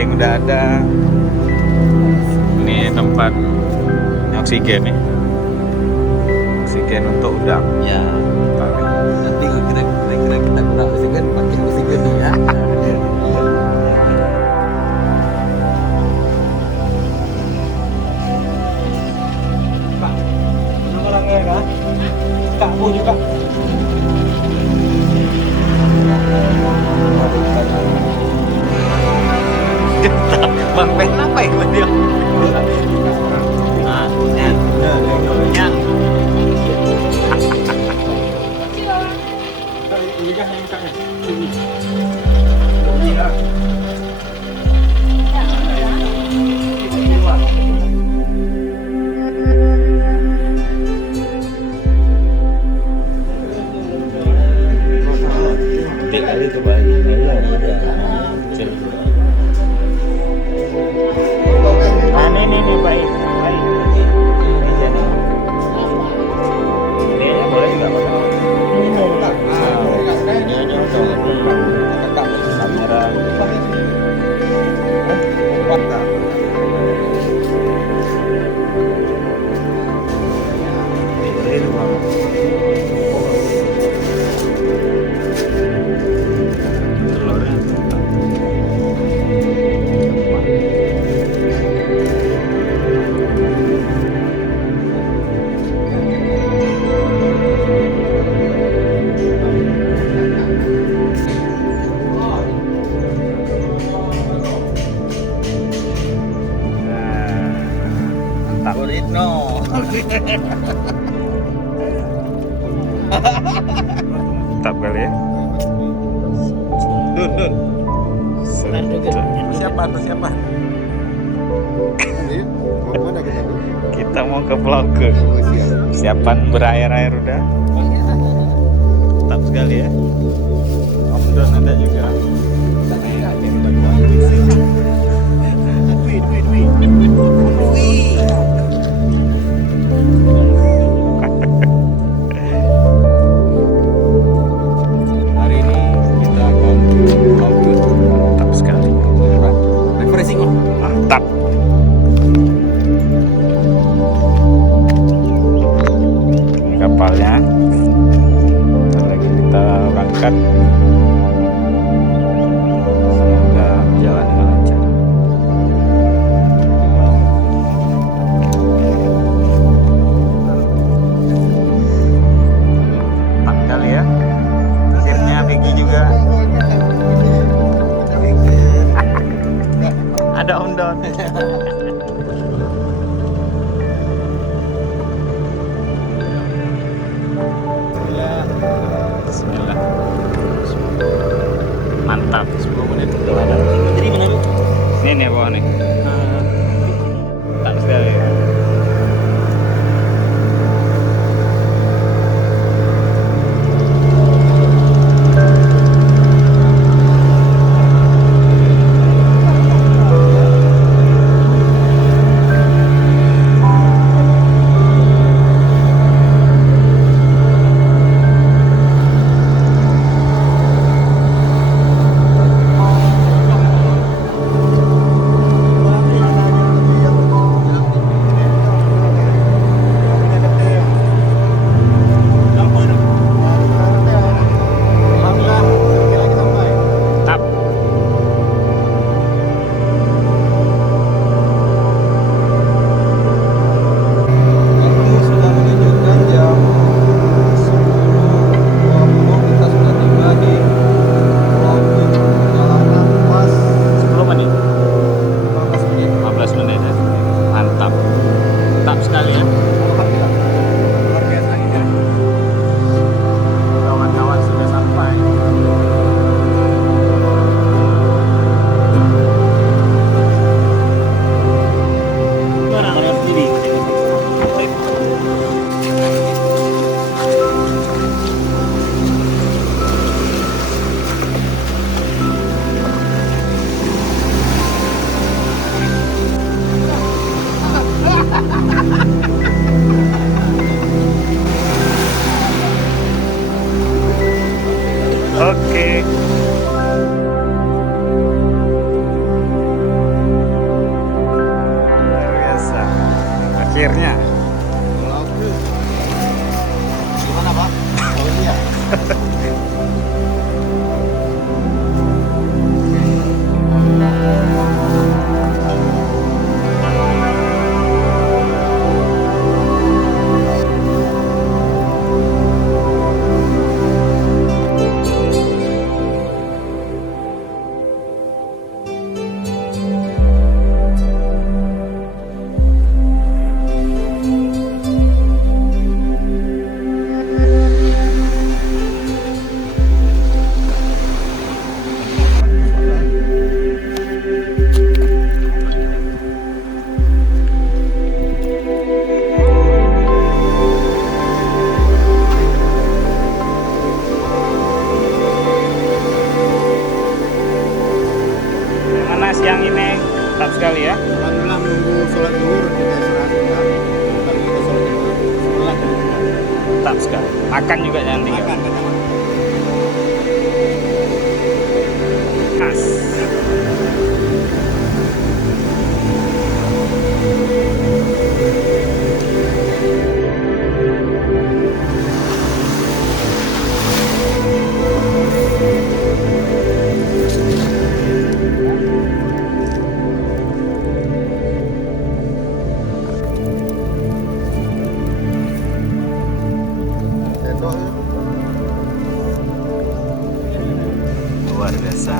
pancing udah ada. Ini tempat oksigen nih. Oksigen untuk udang. Ya, Tarik. nanti kira-kira kita kurang oksigen, pakai oksigen ya. Pak, belum orangnya kah? Kak Bu juga. Bang Ben apa ya dia? Nah, yang Ini kah yang kaknya? kali itu baik. Ini baik. Ini aja boleh juga pakai. Ini aja kamera. Guritno. Tak kali ya. Dun. Persiapan. Kita mau ke Blok. Persiapan berair-air udah. Mantap sekali ya. Om Don ada juga. Hari ini kita akan outdoor. Mantap sekali. Refreshing lah. Mantap. Ini kapalnya. Bentar lagi kita berangkat. Semoga jalan dengan lancar. Mantap kali ya. Sirnya Vicky juga. Ada Om Don. Bismillah. Mantap. 10 menit itu ada. Jadi mana Bu? Ini nih bawah nih. Mantap sekali. Mantap. Ini sudah menunjukkan jam 10.20, kita sudah tiba di Laut Perjalanan pas 10 menit. 15 menit. 15 menit ya. Mantap. Mantap sekali ya. Alhamdulillah. Luar biasa ini. Kawan-kawan sudah sampai. Orang harus diri. Oke. akhirnya. Kalau aku gimana Pak? Oh iya. Mana siang ini tetap sekali ya. Alhamdulillah menunggu sholat zuhur kita istirahat sebentar. Kali kita sholat zuhur setelah dari kita. Tetap sekali. Makan juga jangan tinggal. Makan kan? As. Sendok. Luar biasa.